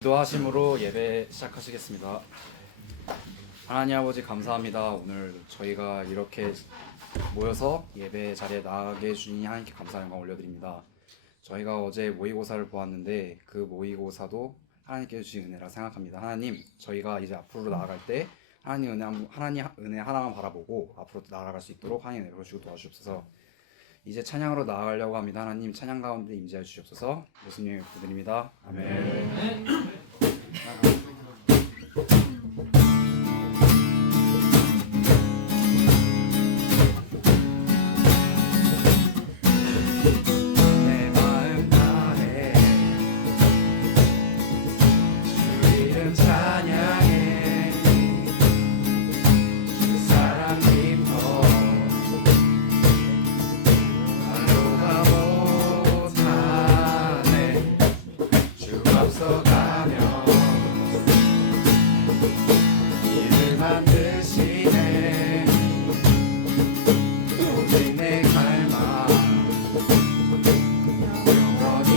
기도하심으로 예배 시작하시겠습니다. 하나님 아버지 감사합니다. 오늘 저희가 이렇게 모여서 예배 자리에 나가게 해주니 하나님께 감사 영광 올려드립니다. 저희가 어제 모의고사를 보았는데 그 모의고사도 하나님께 주신 은혜라 생각합니다. 하나님, 저희가 이제 앞으로 나아갈 때 하나님 은혜 하나만 바라보고 앞으로 나아갈 수 있도록 하나님 은혜 주시고 도와주옵소서. 이제 찬양으로 나아가려고 합니다. 하나님 찬양 가운데 임재해 주시옵소서. 예수님의 기도드립니다. 아멘. 내 마음 다해 주 이름 찬양해 주 사랑 깊어 앞서가며 일을 만드시네 오직 내 갈망 영원히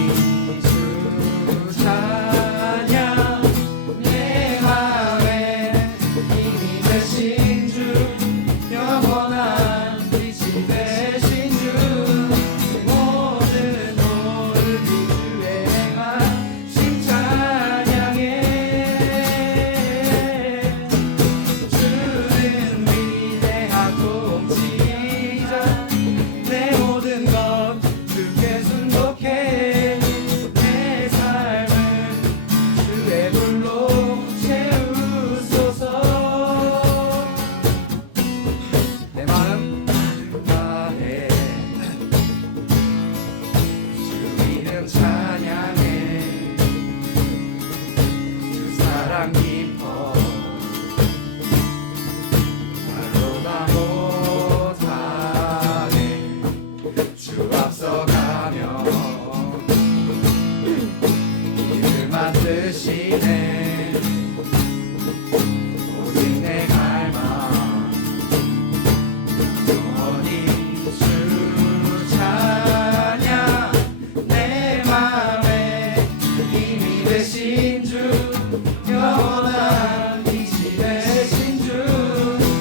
주 찬양 내 마음에 힘이 되신 주 영원한 빛이 되신 주 모든 모습이 주의 행한 만드시네 오직 내 갈망 영원히 주 찬양 내 맘에 힘이 되신 주 영원한 빛이 되신 주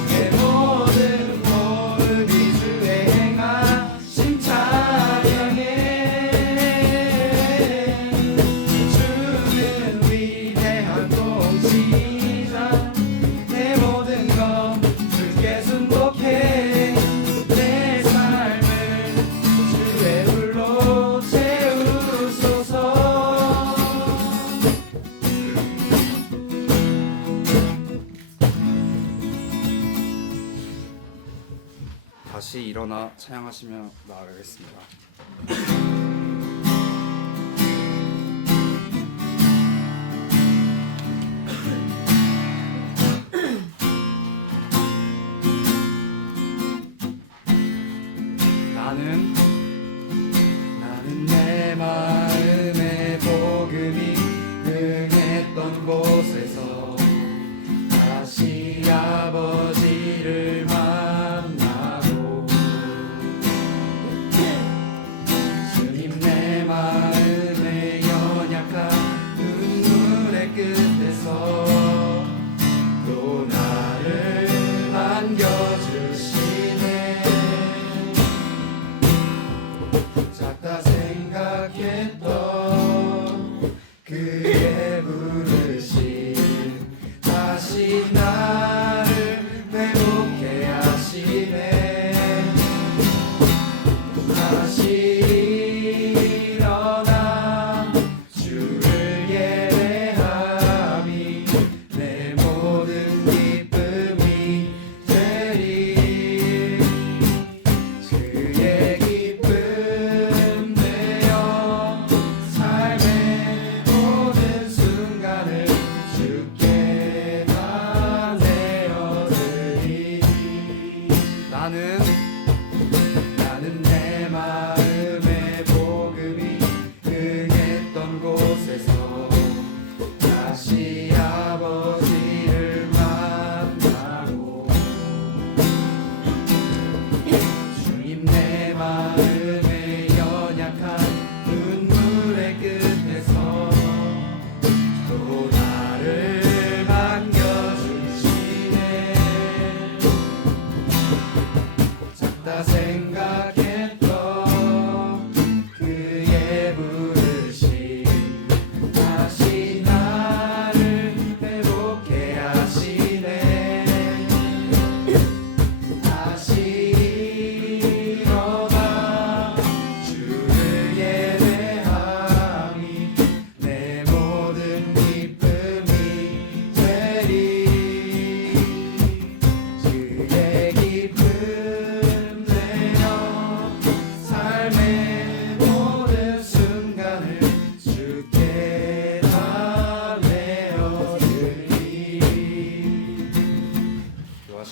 내 모든 모습이 주의 행하심 찬양해 내 모든 것 주께 순복해 내 삶을 주의 불로 채우소서. 다시 일어나 찬양하시며 나아가겠습니다. 나는 내 마음의 복음이 응했던 곳에서 다시 아버지를 만나고 주님 내 마음의 연약한 눈물의 끝에서 또 나를 안겨주시네 작다 생각했던 그의 부르심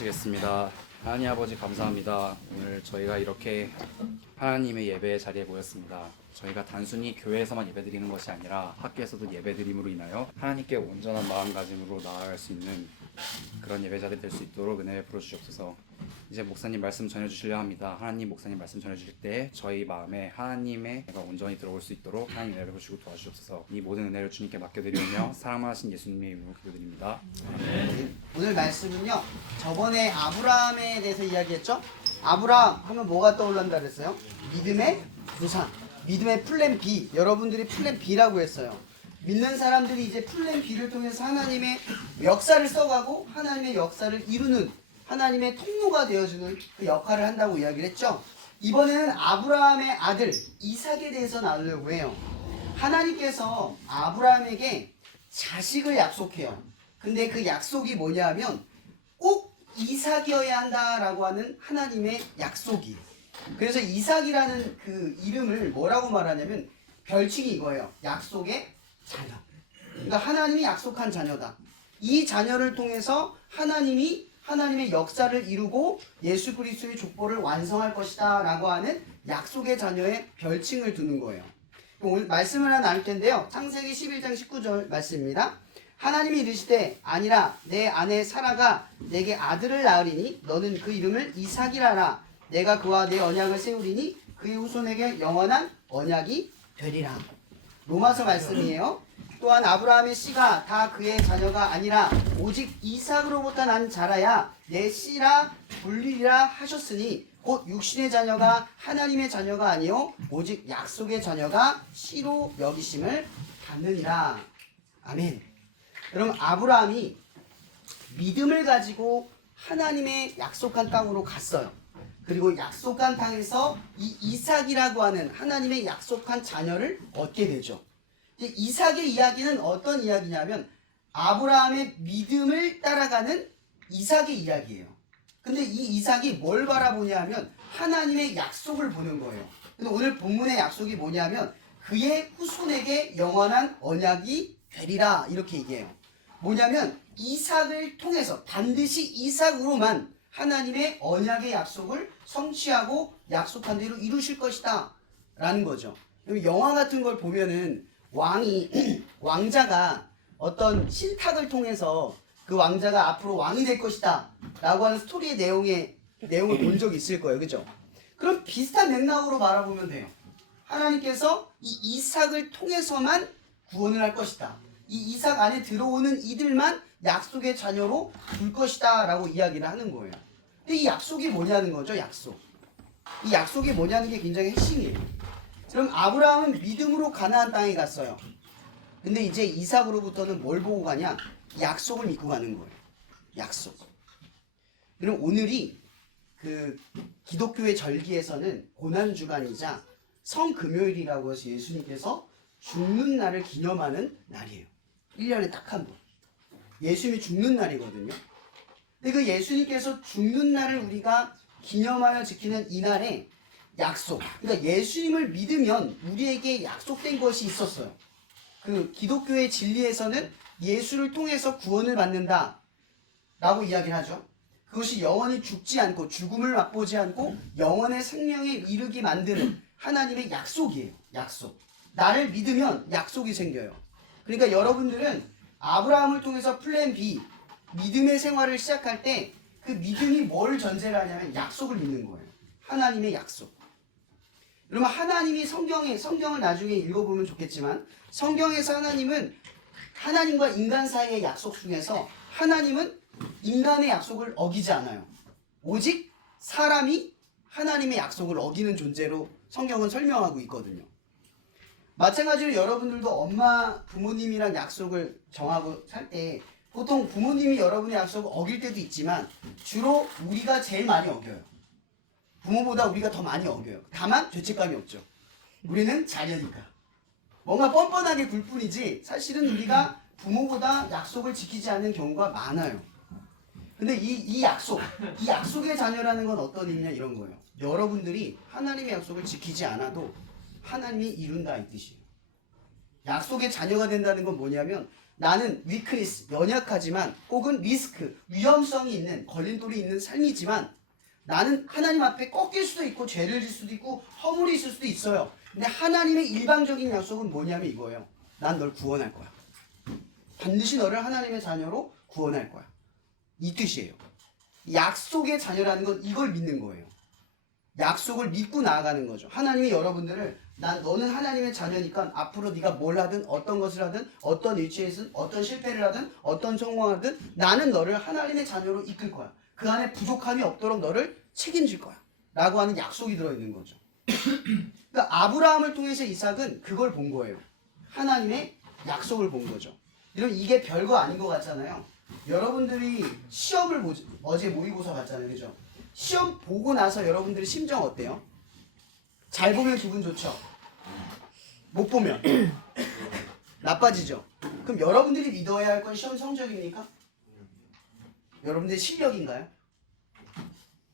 기도하시겠습니다. 하나님 아버지 감사합니다. 오늘 저희가 이렇게 하나님의 예배 자리에 모였습니다. 저희가 단순히 교회에서만 예배드리는 것이 아니라 학교에서도 예배드림으로 인하여 하나님께 온전한 마음가짐으로 나아갈 수 있는 그런 예배자들이 될 수 있도록 은혜 베풀어 주시옵소서. 이제 목사님 말씀 전해주시려 합니다. 하나님 목사님 말씀 전해주실 때 저희 마음에 하나님의 은혜가 온전히 들어올 수 있도록 하나님 은혜 베푸시고 도와주시옵소서. 이 모든 은혜를 주님께 맡겨드리며 사랑하신 예수님의 이름으로 기도드립니다. 아멘. 오늘 말씀은요, 저번에 아브라함에 대해서 이야기했죠. 아브라함 하면 뭐가 떠올란다 그랬어요? 믿음의 부상, 믿음의 플랜 B. 여러분들이 플랜 B라고 했어요. 믿는 사람들이 이제 플랜 B를 통해서 하나님의 역사를 써가고 하나님의 역사를 이루는 하나님의 통로가 되어주는 그 역할을 한다고 이야기를 했죠. 이번에는 아브라함의 아들 이삭에 대해서 나누려고 해요. 하나님께서 아브라함에게 자식을 약속해요. 근데 그 약속이 뭐냐 하면 꼭 이삭이어야 한다라고 하는 하나님의 약속이. 그래서 이삭이라는 그 이름을 뭐라고 말하냐면 별칭이 이거예요. 약속의 자녀. 그러니까 하나님이 약속한 자녀다. 이 자녀를 통해서 하나님의 역사를 이루고 예수 그리스도의 족보를 완성할 것이다 라고 하는 약속의 자녀의 별칭을 두는 거예요. 오늘 말씀을 하나 나눌 텐데요. 창세기 11장 19절 말씀입니다. 하나님이 이르시되 아니라 내 아내 사라가 내게 아들을 낳으리니 너는 그 이름을 이삭이라 하라. 내가 그와 내 언약을 세우리니 그의 후손에게 영원한 언약이 되리라. 로마서 말씀이에요. 또한 아브라함의 씨가 다 그의 자녀가 아니라 오직 이삭으로부터 난 자라야 내 씨라 불리리라 하셨으니 곧 육신의 자녀가 하나님의 자녀가 아니요 오직 약속의 자녀가 씨로 여기심을 받느니라. 아멘. 그럼 아브라함이 믿음을 가지고 하나님의 약속한 땅으로 갔어요. 그리고 약속한 땅에서 이 이삭이라고 하는 하나님의 약속한 자녀를 얻게 되죠. 이삭의 이야기는 어떤 이야기냐면 아브라함의 믿음을 따라가는 이삭의 이야기예요. 근데 이 이삭이 뭘 바라보냐 하면 하나님의 약속을 보는 거예요. 근데 오늘 본문의 약속이 뭐냐면 그의 후손에게 영원한 언약이 되리라 이렇게 얘기해요. 뭐냐면 이삭을 통해서 반드시 이삭으로만 하나님의 언약의 약속을 성취하고 약속한 대로 이루실 것이다 라는 거죠. 영화 같은 걸 보면은 왕자가 어떤 신탁을 통해서 그 왕자가 앞으로 왕이 될 것이다 라고 하는 스토리의 내용을 본 적이 있을 거예요. 그죠? 그럼 비슷한 맥락으로 바라보면 돼요. 하나님께서 이 이삭을 통해서만 구원을 할 것이다. 이 이삭 안에 들어오는 이들만 약속의 자녀로 둘 것이다 라고 이야기를 하는 거예요. 근데 이 약속이 뭐냐는 거죠. 약속. 이 약속이 뭐냐는 게 굉장히 핵심이에요. 그럼 아브라함은 믿음으로 가나안 땅에 갔어요. 근데 이제 이삭으로부터는 뭘 보고 가냐? 약속을 믿고 가는 거예요. 약속. 그럼 오늘이 그 기독교의 절기에서는 고난주간이자 성금요일이라고 해서 예수님께서 죽는 날을 기념하는 날이에요. 1년에 딱 한 번. 예수님이 죽는 날이거든요. 근데 그 예수님께서 죽는 날을 우리가 기념하여 지키는 이 날에 약속. 그러니까 예수님을 믿으면 우리에게 약속된 것이 있었어요. 그 기독교의 진리에서는 예수를 통해서 구원을 받는다 라고 이야기를 하죠. 그것이 영원히 죽지 않고 죽음을 맛보지 않고 영원의 생명에 이르게 만드는 하나님의 약속이에요. 약속. 나를 믿으면 약속이 생겨요. 그러니까 여러분들은 아브라함을 통해서 플랜 B, 믿음의 생활을 시작할 때 그 믿음이 뭘 전제를 하냐면 약속을 믿는 거예요. 하나님의 약속. 그러면 하나님이 성경을 나중에 읽어보면 좋겠지만 성경에서 하나님은 하나님과 인간 사이의 약속 중에서 하나님은 인간의 약속을 어기지 않아요. 오직 사람이 하나님의 약속을 어기는 존재로 성경은 설명하고 있거든요. 마찬가지로 여러분들도 엄마, 부모님이랑 약속을 정하고 살 때 보통 부모님이 여러분의 약속을 어길 때도 있지만 주로 우리가 제일 많이 어겨요. 부모보다 우리가 더 많이 어겨요. 다만 죄책감이 없죠. 우리는 자녀니까. 뭔가 뻔뻔하게 굴 뿐이지 사실은 우리가 부모보다 약속을 지키지 않는 경우가 많아요. 근데 이 약속의 자녀라는 건 어떤 의미냐 이런 거예요. 여러분들이 하나님의 약속을 지키지 않아도 하나님이 이룬다 이 뜻이에요. 약속의 자녀가 된다는 건 뭐냐면 나는 위크니스, 연약하지만 혹은 리스크, 위험성이 있는 걸림돌이 있는 삶이지만 나는 하나님 앞에 꺾일 수도 있고 죄를 질 수도 있고 허물이 있을 수도 있어요. 근데 하나님의 일방적인 약속은 뭐냐면 이거예요. 난 널 구원할 거야. 반드시 너를 하나님의 자녀로 구원할 거야. 이 뜻이에요. 약속의 자녀라는 건 이걸 믿는 거예요. 약속을 믿고 나아가는 거죠. 하나님이 여러분들을 너는 하나님의 자녀니까 앞으로 네가 뭘 하든 어떤 것을 하든 어떤 위치에서든 어떤 실패를 하든 어떤 성공하든 나는 너를 하나님의 자녀로 이끌 거야. 그 안에 부족함이 없도록 너를 책임질 거야. 라고 하는 약속이 들어있는 거죠. 그러니까 아브라함을 통해서 이삭은 그걸 본 거예요. 하나님의 약속을 본 거죠. 여러분 이게 별거 아닌 것 같잖아요. 여러분들이 시험을 어제 모의고사 봤잖아요. 그죠? 시험 보고 나서 여러분들의 심정 어때요? 잘 보면 기분 좋죠? 못 보면 나빠지죠? 그럼 여러분들이 믿어야 할 건 시험 성적입니까? 여러분들의 실력인가요?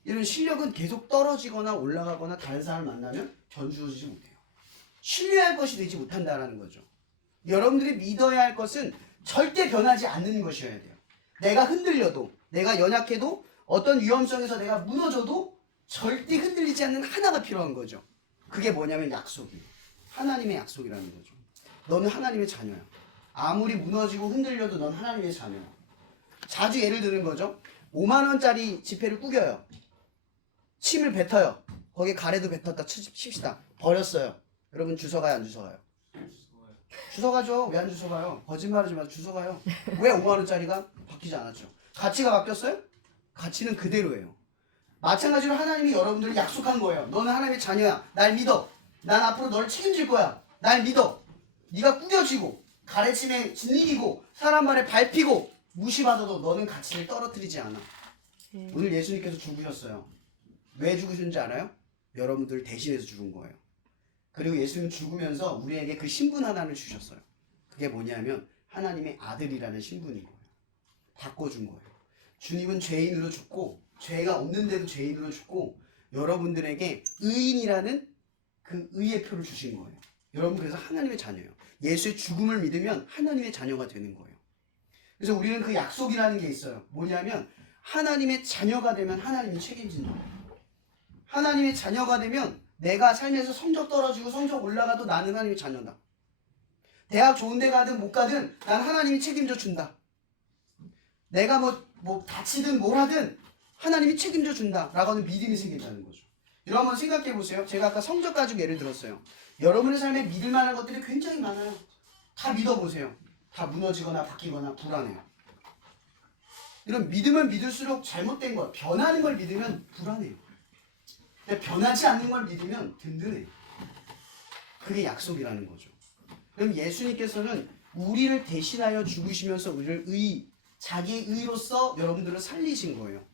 이런 실력은 계속 떨어지거나 올라가거나 다른 사람을 만나면 견주어지지 못해요. 신뢰할 것이 되지 못한다는 거죠. 여러분들이 믿어야 할 것은 절대 변하지 않는 것이어야 돼요. 내가 흔들려도, 내가 연약해도, 어떤 위험성에서 내가 무너져도 절대 흔들리지 않는 하나가 필요한 거죠. 그게 뭐냐면 약속이에요. 하나님의 약속이라는 거죠. 너는 하나님의 자녀야. 아무리 무너지고 흔들려도 넌 하나님의 자녀야. 자주 예를 드는 거죠. 5만 원짜리 지폐를 구겨요. 침을 뱉어요. 거기에 가래도 뱉었다 칩시다. 버렸어요. 여러분 주워가요, 안 주워가요? 주워가죠. 왜 안 주워가요? 거짓말하지 마세요. 주워가요. 왜 5만 원짜리가 바뀌지 않았죠? 가치가 바뀌었어요? 가치는 그대로예요. 마찬가지로 하나님이 여러분들을 약속한 거예요. 너는 하나님의 자녀야. 날 믿어. 난 앞으로 너를 책임질 거야. 날 믿어. 네가 구겨지고 가래침에 짓이기고 사람 말에 밟히고 무시받아도 너는 가치를 떨어뜨리지 않아. 오늘 예수님께서 죽으셨어요. 왜 죽으셨는지 알아요? 여러분들 대신해서 죽은 거예요. 그리고 예수님 죽으면서 우리에게 그 신분 하나를 주셨어요. 그게 뭐냐면 하나님의 아들이라는 신분인 거예요. 바꿔준 거예요. 주님은 죄인으로 죽고 죄가 없는데도 죄인으로 죽고 여러분들에게 의인이라는 그 의의 표를 주신 거예요. 여러분 그래서 하나님의 자녀예요. 예수의 죽음을 믿으면 하나님의 자녀가 되는 거예요. 그래서 우리는 그 약속이라는 게 있어요. 뭐냐면 하나님의 자녀가 되면 하나님이 책임진다. 하나님의 자녀가 되면 내가 삶에서 성적 떨어지고 성적 올라가도 나는 하나님의 자녀다. 대학 좋은 데 가든 못 가든 난 하나님이 책임져 준다. 내가 뭐 다치든 뭘 하든 하나님이 책임져 준다 라고 하는 믿음이 생긴다는 거죠. 여러분 한번 생각해 보세요. 제가 아까 성적 가지고 예를 들었어요. 여러분의 삶에 믿을 만한 것들이 굉장히 많아요. 다 믿어보세요. 다 무너지거나 바뀌거나 불안해요. 이런 믿으면 믿을수록 잘못된 것, 변하는 걸 믿으면 불안해요. 근데 변하지 않는 걸 믿으면 든든해요. 그게 약속이라는 거죠. 그럼 예수님께서는 우리를 대신하여 죽으시면서 우리를 자기의 의로서 여러분들을 살리신 거예요.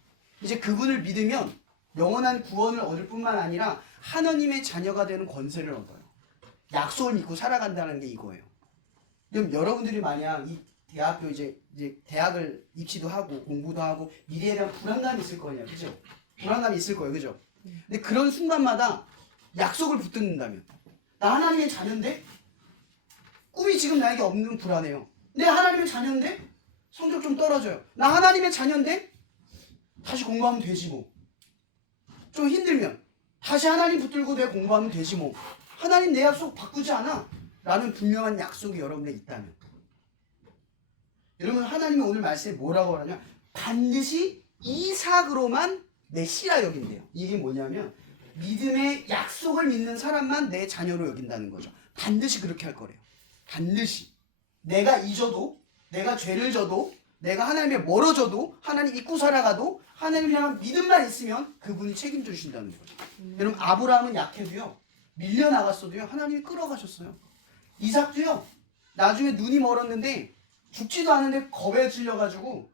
이제 그분을 믿으면 영원한 구원을 얻을 뿐만 아니라 하나님의 자녀가 되는 권세를 얻어요. 약속을 믿고 살아간다는 게 이거예요. 그럼 여러분들이 만약 이 대학교 이제 대학을 입시도 하고 공부도 하고 미래에 대한 불안감이 있을 거냐, 그죠? 불안감이 있을 거예요, 그죠? 근데 그런 순간마다 약속을 붙든다면 나 하나님의 자녀인데 꿈이 지금 나에게 없는 불안해요. 내 하나님의 자녀인데 성적 좀 떨어져요. 나 하나님의 자녀인데 다시 공부하면 되지 뭐. 좀 힘들면 다시 하나님 붙들고 내가 공부하면 되지 뭐. 하나님 내 약속 바꾸지 않아 라는 분명한 약속이 여러분에 있다면 여러분 하나님이 오늘 말씀에 뭐라고 하냐 반드시 이삭으로만 내 씨라 여긴대요. 이게 뭐냐면 믿음의 약속을 믿는 사람만 내 자녀로 여긴다는 거죠. 반드시 그렇게 할 거래요. 반드시 내가 잊어도 내가 죄를 져도 내가 하나님에 멀어져도 하나님 잊고 살아가도 하나님을 향한 믿음만 있으면 그분이 책임져 주신다는 거죠. 여러분 아브라함은 약해도요 밀려나갔어도요 하나님이 끌어가셨어요. 이삭도요 나중에 눈이 멀었는데 죽지도 않은데 겁에 질려가지고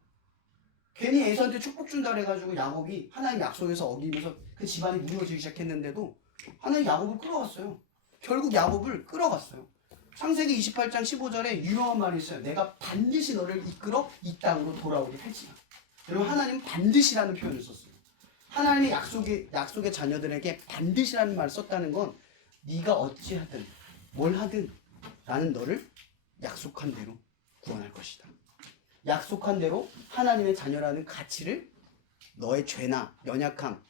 괜히 에서한테 축복 준다 그래가지고 야곱이 하나님 약속에서 어기면서 그 집안이 무너지기 시작했는데도 하나님 야곱을 끌어갔어요. 결국 야곱을 끌어갔어요. 창세기 28장 15절에 유명한 말이 있어요. 내가 반드시 너를 이끌어 이 땅으로 돌아오게 할지라. 여러분 하나님은 반드시라는 표현을 썼어요. 하나님의 약속의 자녀들에게 반드시라는 말을 썼다는 건 네가 어찌하든 뭘 하든 나는 너를 약속한 대로 구원할 것이다. 약속한 대로 하나님의 자녀라는 가치를 너의 죄나 연약함,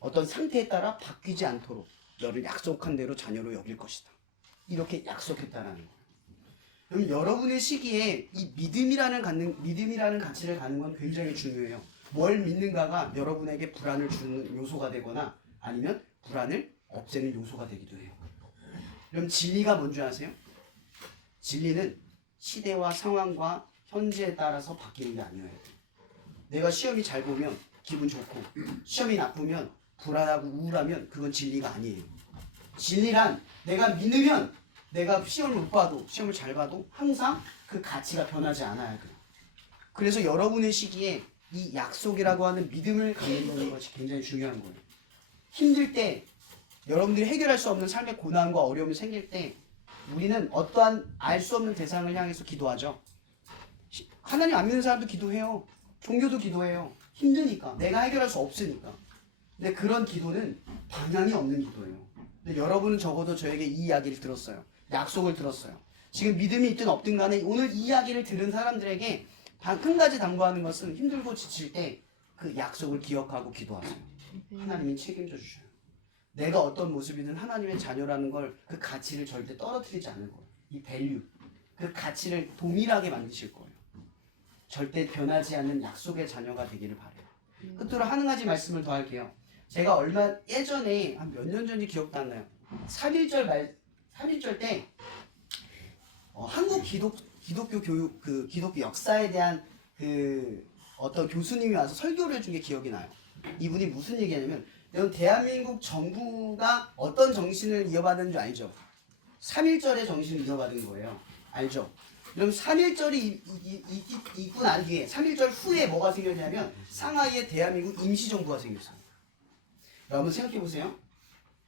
어떤 상태에 따라 바뀌지 않도록 너를 약속한 대로 자녀로 여길 것이다. 이렇게 약속했다라는 거예요. 그럼 여러분의 시기에 이 믿음이라는 가치를 갖는 건 굉장히 중요해요. 뭘 믿는가가 여러분에게 불안을 주는 요소가 되거나 아니면 불안을 없애는 요소가 되기도 해요. 그럼 진리가 뭔지 아세요? 진리는 시대와 상황과 현재에 따라서 바뀌는 게 아니에요. 내가 시험이 잘 보면 기분 좋고 시험이 나쁘면 불안하고 우울하면 그건 진리가 아니에요. 진리란 내가 믿으면 내가 시험을 못 봐도 시험을 잘 봐도 항상 그 가치가 변하지 않아야 돼요. 그래서 여러분의 시기에 이 약속이라고 하는 믿음을 갖는 것이 굉장히 중요한 거예요. 힘들 때 여러분들이 해결할 수 없는 삶의 고난과 어려움이 생길 때 우리는 어떠한 알 수 없는 대상을 향해서 기도하죠. 하나님 안 믿는 사람도 기도해요. 종교도 기도해요. 힘드니까. 내가 해결할 수 없으니까. 근데 그런 기도는 방향이 없는 기도예요. 근데 여러분은 적어도 저에게 이 이야기를 들었어요. 약속을 들었어요. 지금 믿음이 있든 없든 간에 오늘 이 이야기를 들은 사람들에게 한 가지 당부하는 것은 힘들고 지칠 때 그 약속을 기억하고 기도하세요. 하나님이 책임져 주셔요. 내가 어떤 모습이든 하나님의 자녀라는 걸 그 가치를 절대 떨어뜨리지 않을 거예요. 이 밸류, 그 가치를 동일하게 만드실 거예요. 절대 변하지 않는 약속의 자녀가 되기를 바래요. 끝으로 한 가지 말씀을 더 할게요. 제가 얼마 예전에 한 몇 년 전인지 기억도 안 나요. 3.1절 때 한국 기독교 교육 기독교 역사에 대한 어떤 교수님이 와서 설교를 해준 게 기억이 나요. 이분이 무슨 얘기하냐면 여러분 대한민국 정부가 어떤 정신을 이어받은 줄 알죠? 3.1절의 정신을 이어받은 거예요. 알죠? 그럼 3.1절이 있고 난 뒤에 3.1절 후에 뭐가 생겼냐면 상하이에 대한민국 임시정부가 생겼어요. 여러분 생각해보세요.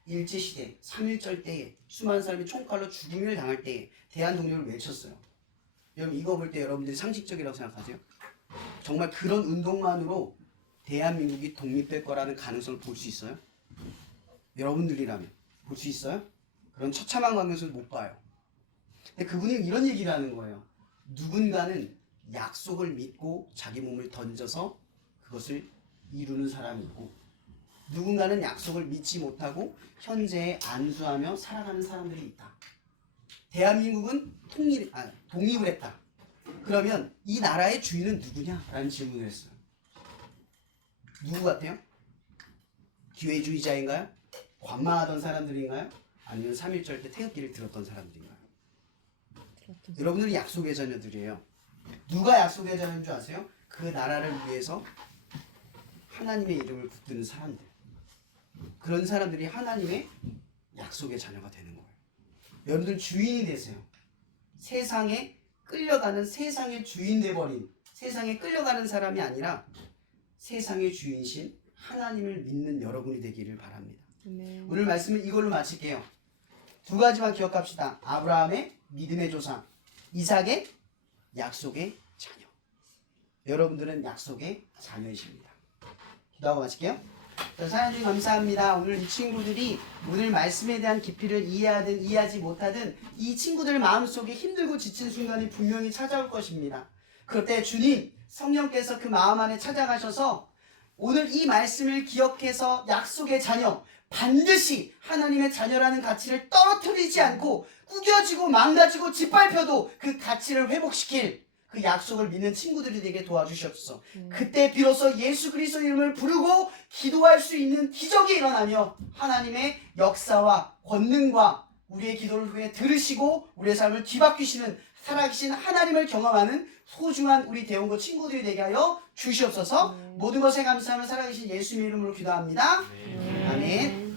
일제시대 3.1절 때에 수많은 사람이 총칼로 죽임을 당할 때에 대한독립을 외쳤어요. 여러분 이거 볼 때 여러분들이 상식적이라고 생각하세요? 정말 그런 운동만으로 대한민국이 독립될 거라는 가능성을 볼 수 있어요? 여러분들이라면 볼 수 있어요? 그런 처참한 가능성을 못 봐요. 근데 그분이 이런 얘기를 하는 거예요. 누군가는 약속을 믿고 자기 몸을 던져서 그것을 이루는 사람이 있고 누군가는 약속을 믿지 못하고 현재에 안수하며 살아가는 사람들이 있다. 대한민국은 독립을 했다. 그러면 이 나라의 주인은 누구냐? 라는 질문을 했어요. 누구 같아요? 기회주의자인가요? 관망하던 사람들인가요? 아니면 3.1절 때 태극기를 들었던 사람들인가요? 여러분들이 약속의 자녀들이에요. 누가 약속의 자녀인 줄 아세요? 그 나라를 위해서 하나님의 이름을 붙드는 사람들. 그런 사람들이 하나님의 약속의 자녀가 되는 거예요. 여러분들 주인이 되세요. 세상에 끌려가는 세상의 주인 돼버린 세상에 끌려가는 사람이 아니라 세상의 주인이신 하나님을 믿는 여러분이 되기를 바랍니다. 오늘 말씀은 이걸로 마칠게요. 두 가지만 기억합시다. 아브라함의 믿음의 조상, 이삭의 약속의 자녀. 여러분들은 약속의 자녀이십니다. 기도하고 마칠게요. 사연주님 감사합니다. 오늘 이 친구들이 오늘 말씀에 대한 깊이를 이해하든 이해하지 못하든 이 친구들 마음속에 힘들고 지친 순간이 분명히 찾아올 것입니다. 그럴 때 주님 성령께서 그 마음 안에 찾아가셔서 오늘 이 말씀을 기억해서 약속의 자녀, 반드시 하나님의 자녀라는 가치를 떨어뜨리지 않고 구겨지고 망가지고 짓밟혀도 그 가치를 회복시킬 그 약속을 믿는 친구들이 되게 도와주시옵소서. 그때 비로소 예수 그리스도 이름을 부르고 기도할 수 있는 기적이 일어나며 하나님의 역사와 권능과 우리의 기도를 후에 들으시고 우리의 삶을 뒤바뀌시는 살아계신 하나님을 경험하는 소중한 우리 대원고 친구들이 되게 하여 주시옵소서. 모든 것에 감사하며 살아계신 예수님의 이름으로 기도합니다. 아멘.